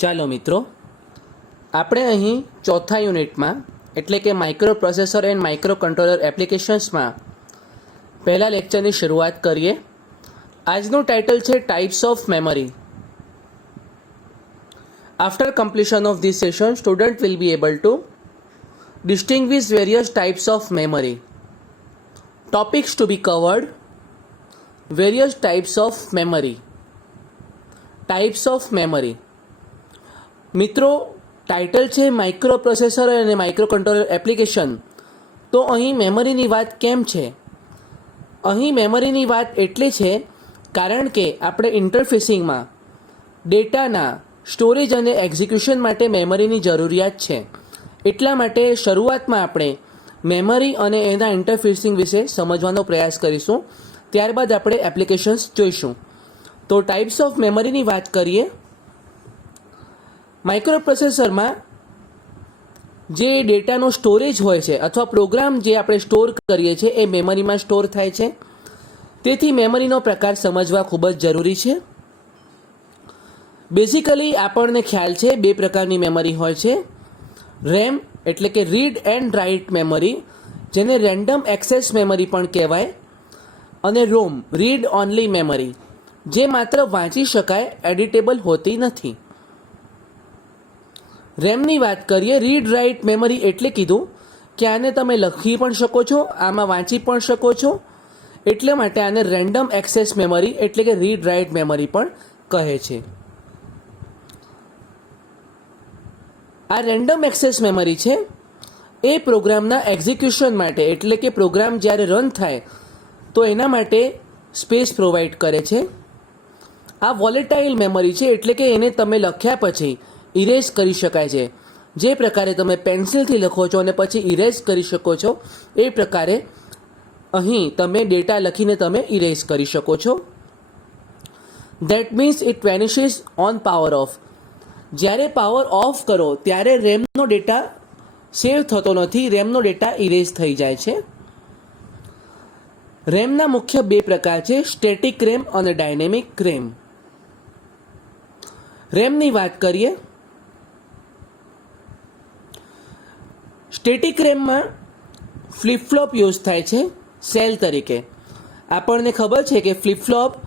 ચાલો મિત્રો, આપણે અહીં ચોથા યુનિટમાં એટલે કે micro processor and micro controller એપ્લિકેશન્સમાં પહેલા લેક્ચરની શરૂઆત કરીએ. આજનું ટાઇટલ છે types of memory. After completion of this session student will be able to distinguish various types of memory. Topics to be covered: various types of memory. Types of memory. મિત્રો, title છે micro processor અને micro controller application. તો અહીં મેમરીની વાત કેમ છે? અહીં મેમરીની વાત એટલે છે કારણ કે આપણે ઇન્ટરફેસિંગમાં ડેટાના સ્ટોરેજ અને એક્ઝિક્યુશન માટે મેમરીની જરૂરિયાત છે. એટલા માટે શરૂઆતમાં આપણે મેમરી અને એના ઇન્ટરફેસિંગ વિશે સમજવાનો પ્રયાસ કરીશું. ત્યારબાદ આપણે એપ્લિકેશન્સ જોઈશું. તો ટાઈપ્સ ઓફ મેમરીની વાત કરીએ. માઇક્રોપ્રોસેસરમાં જે ડેટાનો સ્ટોરેજ હોય છે અથવા પ્રોગ્રામ જે આપણે સ્ટોર કરીએ છીએ એ મેમરીમાં સ્ટોર થાય છે. તેથી મેમરીનો પ્રકાર સમજવા ખૂબ જ જરૂરી છે. બેઝિકલી આપણને ખ્યાલ છે બે પ્રકારની મેમરી હોય છે. રેમ એટલે કે રીડ એન્ડ રાઇટ મેમરી, જેને રેન્ડમ એક્સેસ મેમરી પણ કહેવાય, અને રોમ રીડ ઓનલી મેમરી, જે માત્ર વાંચી શકાય, એડિટેબલ હોતી નથી. રેમની વાત કરીએ. રીડ રાઇટ મેમરી એટલે કીધું કે આને તમે લખી પણ શકો છો, આમાં વાંચી પણ શકો છો, એટલે માટે આને રેન્ડમ એક્સેસ મેમરી એટલે કે રીડ રાઇટ મેમરી પણ કહે છે. આ રેન્ડમ એક્સેસ મેમરી છે એ પ્રોગ્રામના એક્ઝિક્યુશન માટે એટલે કે પ્રોગ્રામ જ્યારે રન થાય તો એના માટે સ્પેસ પ્રોવાઈડ કરે છે. આ વોલેટાઇલ મેમરી છે એટલે કે એને તમે લખ્યા પછી ઇરેઝ કરી શકાય છે. જે પ્રકારે તમે પેન્સિલથી લખો છો અને પછી ઇરેઝ કરી શકો છો એ પ્રકારે અહીં તમે ડેટા લખીને તમે ઇરેઝ કરી શકો છો. That means it vanishes on power off. જ્યારે પાવર ઓફ કરો ત્યારે રેમનો ડેટા સેવ થતો નથી, રેમનો ડેટા ઇરેઝ થઈ જાય છે. રેમના મુખ્ય બે પ્રકાર છે, સ્ટેટિક રેમ અને ડાયનેમિક રેમ. રેમની વાત કરીએ. સ્ટેટિક રેમમાં ફ્લિપ-ફ્લોપ યુઝ થાય છે સેલ તરીકે. આપણને ખબર છે કે ફ્લિપ-ફ્લોપ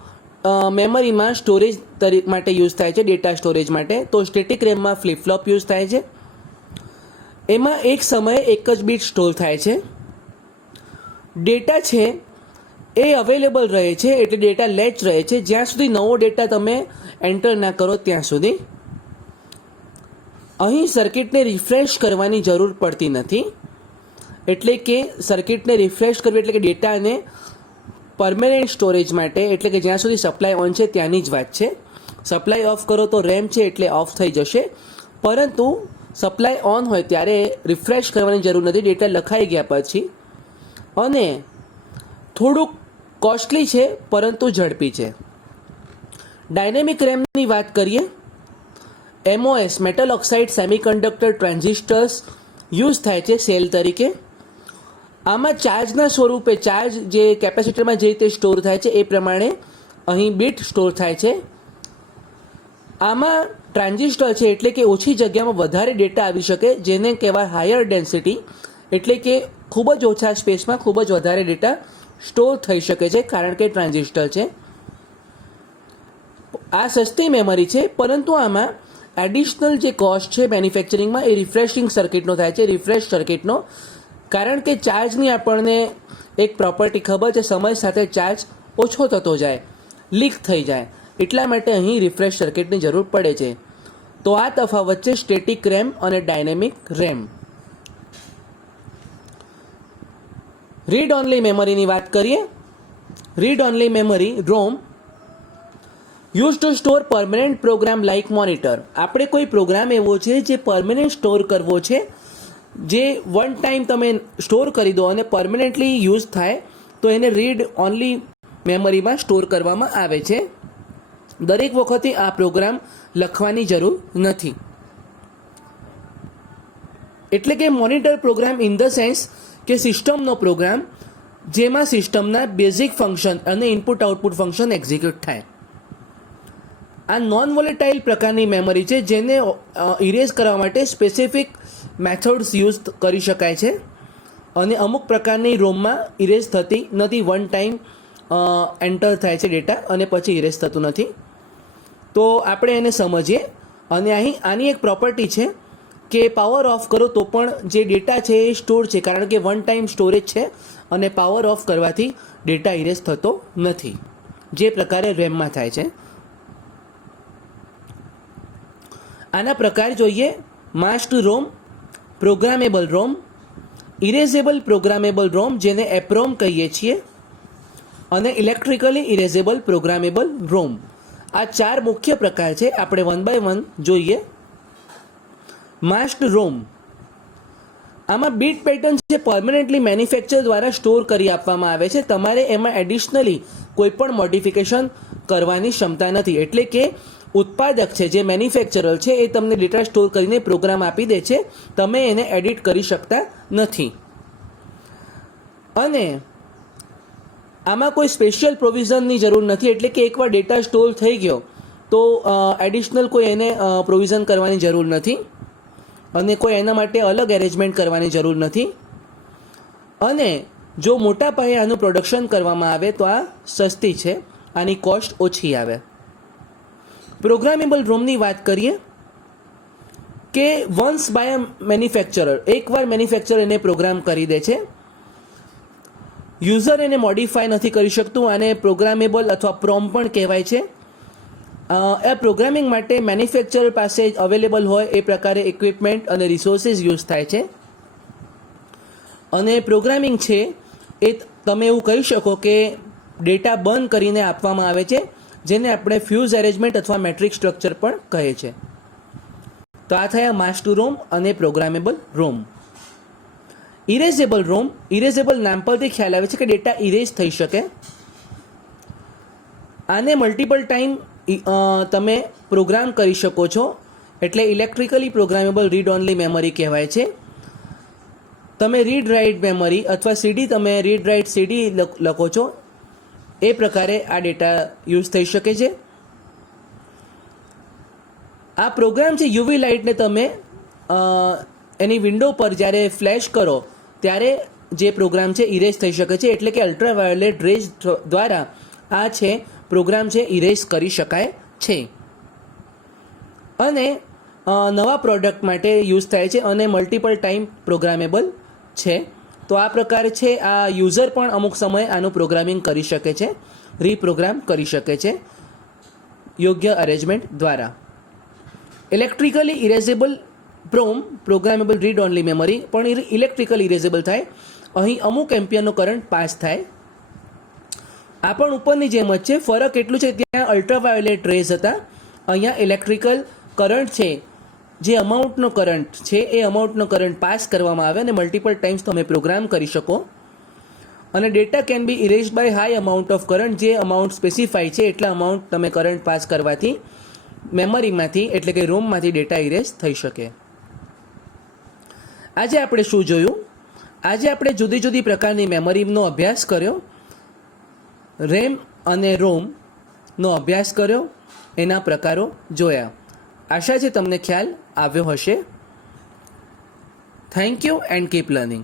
મેમરીમાં સ્ટોરેજ માટે યુઝ થાય છે, ડેટા સ્ટોરેજ માટે. તો સ્ટેટિક રેમમાં ફ્લિપ-ફ્લોપ યુઝ થાય છે. એમાં એક સમયે એક જ બીટ સ્ટોર થાય છે. ડેટા છે એ અવેલેબલ રહે છે એટલે ડેટા લેચ રહે છે જ્યાં સુધી નવો ડેટા તમે એન્ટર ના કરો ત્યાં સુધી. અહીં સર્કિટને રિફ્રેશ કરવાની જરૂર પડતી નથી. એટલે કે સર્કિટને રિફ્રેશ કરવી એટલે કે ડેટાને પરમેનન્ટ સ્ટોરેજ માટે એટલે કે જ્યાં સુધી સપ્લાય ઓન છે ત્યાંની જ વાત છે. સપ્લાય ઓફ કરો તો રેમ છે એટલે ઓફ થઈ જશે, પરંતુ સપ્લાય ઓન હોય ત્યારે રિફ્રેશ કરવાની જરૂર નથી ડેટા લખાઈ ગયા પછી. અને થોડુંક કોસ્ટલી છે પરંતુ ઝડપી છે. ડાયનેમિક રેમની વાત કરીએ. MOS metal oxide semiconductor transistors use થાય છે સેલ તરીકે. આમાં ચાર્જના સ્વરૂપે ચાર્જ જે કેપેસિટરમાં જે રીતે સ્ટોર થાય છે એ પ્રમાણે અહીં બીટ સ્ટોર થાય છે. આમાં ટ્રાન્ઝિસ્ટર છે એટલે કે ઓછી જગ્યામાં વધારે ડેટા આવી શકે, જેને કહેવાય હાયર ડેન્સિટી, એટલે કે ખૂબ જ ઓછા સ્પેસમાં ખૂબ જ વધારે ડેટા સ્ટોર થઈ શકે છે કારણ કે ટ્રાન્ઝિસ્ટર છે. આ સસ્તી મેમરી છે, પરંતુ આમાં એડિશનલ જે કોસ્ટ છે મેન્યુફેક્ચરિંગમાં એ રિફ્રેશિંગ સર્કિટનો થાય છે, રિફ્રેશ સર્કિટનો. કારણ કે ચાર્જની આપણને એક પ્રોપર્ટી ખબર છે, સમય સાથે ચાર્જ ઓછો થતો જાય, લીક થઈ જાય, એટલા માટે અહીં રિફ્રેશ સર્કિટની જરૂર પડે છે. તો આ તફાવત છે સ્ટેટિક રેમ અને ડાયનેમિક રેમ. રીડ ઓનલી મેમરીની વાત કરીએ. Read only memory ROM use to store permanent program like monitor. આપણે કોઈ પ્રોગ્રામ એવો છે જે પરમનન્ટ સ્ટોર કરવો છે, જે વન ટાઈમ તમે સ્ટોર કરી દો અને પરમનન્ટલી યુઝ થાય, તો એને રીડ ઓનલી મેમરીમાં સ્ટોર કરવામાં આવે છે. દરેક વખતે આ પ્રોગ્રામ લખવાની જરૂર નથી. એટલે કે monitor program in the sense કે સિસ્ટમનો પ્રોગ્રામ જેમાં સિસ્ટમના બેઝિક ફંક્શન અને ઇનપુટ આઉટપુટ ફંક્શન એક્ઝિક્યુટ થાય. આ નોન વોલેટાઇલ પ્રકારની મેમરી છે જેને ઇરેઝ કરવા માટે સ્પેસિફિક મેથડ્સ યુઝ કરી શકાય છે અને અમુક પ્રકારની રોમમાં ઇરેઝ થતી નથી. વન ટાઈમ એન્ટર થાય છે ડેટા અને પછી ઇરેઝ થતું નથી. તો આપણે એને સમજીએ. અને અહીં આની એક પ્રોપર્ટી છે કે પાવર ઓફ કરો તો પણ જે ડેટા છે એ સ્ટોર છે, કારણ કે વન ટાઈમ સ્ટોરેજ છે અને પાવર ઓફ કરવાથી ડેટા ઇરેઝ થતો નથી, જે પ્રકારે રેમમાં થાય છે. આના પ્રકાર જોઈએ: માસ્ક્ડ રોમ, પ્રોગ્રામેબલ રોમ, ઇરેઝેબલ પ્રોગ્રામેબલ રોમ જેને એપ્રોમ કહીએ છીએ, અને ઇલેક્ટ્રિકલી ઇરેઝેબલ પ્રોગ્રામેબલ રોમ. આ 4 મુખ્ય પ્રકાર છે. આપણે વન બાય વન જોઈએ. માસ્ક્ડ રોમ, આમાં બીટ પેટર્ન છે પરમનન્ટલી મેન્યુફેક્ચર દ્વારા સ્ટોર કરી આપવામાં આવે છે. તમારે એમાં એડિશનલી કોઈ પણ મોડિફિકેશન કરવાની ક્ષમતા નથી. એટલે કે ઉત્પાદક છે, જે મેન્યુફેક્ચરર છે, એ તમને ડેટા સ્ટોર કરીને પ્રોગ્રામ આપી દે છે, તમે એને એડિટ કરી શકતા નથી. અને આમાં કોઈ સ્પેશિયલ પ્રોવિઝનની જરૂર નથી. એટલે કે એકવાર ડેટા સ્ટોર થઈ ગયો તો એડિશનલ કોઈ એને પ્રોવિઝન કરવાની જરૂર નથી અને કોઈ એના માટે અલગ એરેન્જમેન્ટ કરવાની જરૂર નથી. અને જો મોટા પાયે આનું પ્રોડક્શન કરવામાં આવે તો આ સસ્તી છે, આની કોસ્ટ ઓછી આવે. પ્રોગ્રામેબલ રોમની વાત કરીએ કે વન્સ બાય મેન્યુફેક્ચરર, એકવાર મેન્યુફેક્ચરર એને પ્રોગ્રામ કરી દે છે, યુઝર એને મોડિફાય નથી કરી શકતું. આને પ્રોગ્રામેબલ અથવા પ્રોમ પણ કહેવાય છે. આ પ્રોગ્રામિંગ માટે મેન્યુફેક્ચરર પાસે અવેલેબલ હોય એ પ્રકારે ઇક્વિપમેન્ટ અને રિસોર્સિસ યુઝ થાય છે. અને પ્રોગ્રામિંગ છે એ તમે એવું કહી શકો કે ડેટા બંધ કરીને આપવામાં આવે છે, જેને આપણે ફ્યુઝ એરેન્જમેન્ટ અથવા મેટ્રિક સ્ટ્રક્ચર પણ કહે છે. તો આ થયા માસ્ક્ડ રોમ અને પ્રોગ્રામેબલ રોમ. ઇરેઝેબલ રોમ, ઇરેઝેબલ નામ પરથી ખ્યાલ આવે છે કે ડેટા ઇરેઝ થઈ શકે. આને મલ્ટિપલ ટાઈમ તમે પ્રોગ્રામ કરી શકો છો, એટલે electrically programmable read only memory કહેવાય છે. તમે રીડ રાઇટ મેમરી અથવા સીડી, તમે રીડ રાઇટ સીડી લખો છો, એ પ્રકારે આ ડેટા યુઝ થઈ શકે છે. આ પ્રોગ્રામ છે યુવી લાઇટને તમે એની વિન્ડો પર જ્યારે ફ્લેશ કરો ત્યારે જે પ્રોગ્રામ છે ઇરેઝ થઈ શકે છે. એટલે કે અલ્ટ્રાવાયોલેટ રેઝ દ્વારા આ છે પ્રોગ્રામ છે ઇરેઝ કરી શકાય છે. અને નવા પ્રોડક્ટ માટે યુઝ થાય છે અને મલ્ટિપલ ટાઈમ પ્રોગ્રામેબલ છે. તો આ પ્રકારે છે. આ યુઝર પણ અમુક સમયે આનું પ્રોગ્રામિંગ કરી શકે છે, રીપ્રોગ્રામ કરી શકે છે યોગ્ય અરેન્જમેન્ટ દ્વારા. Electrically erasable PROM, programmable read only memory પણ ઇલેક્ટ્રિકલ ઇરેઝેબલ થાય. અહીં અમુક એમ્પિયરનો કરંટ પાસ થાય. આ પણ ઉપરની જેમ જ છે. ફરક એટલું છે ત્યાં અલ્ટ્રાવાયોલેટ રેઝ હતા, અહીંયા ઇલેક્ટ્રિકલ કરંટ છે. જે અમાઉન્ટનો કરંટ છે એ અમાઉન્ટનો કરંટ પાસ કરવામાં આવે અને મલ્ટિપલ ટાઈમ્સ તમે પ્રોગ્રામ કરી શકો. અને data can be erased by high amount of current, જે અમાઉન્ટ સ્પેસિફાઈ છે એટલા અમાઉન્ટ તમે કરંટ પાસ કરવાથી મેમરીમાંથી એટલે કે રોમમાંથી ડેટા ઇરેઝ થઈ શકે. આજે આપણે શું જોયું? આજે આપણે જુદી જુદી પ્રકારની મેમરીનો અભ્યાસ કર્યો, રેમ અને રોમનો અભ્યાસ કર્યો, એના પ્રકારો જોયા. આશા છે તમને ખ્યાલ આવ્યો હશે. Thank you and keep learning.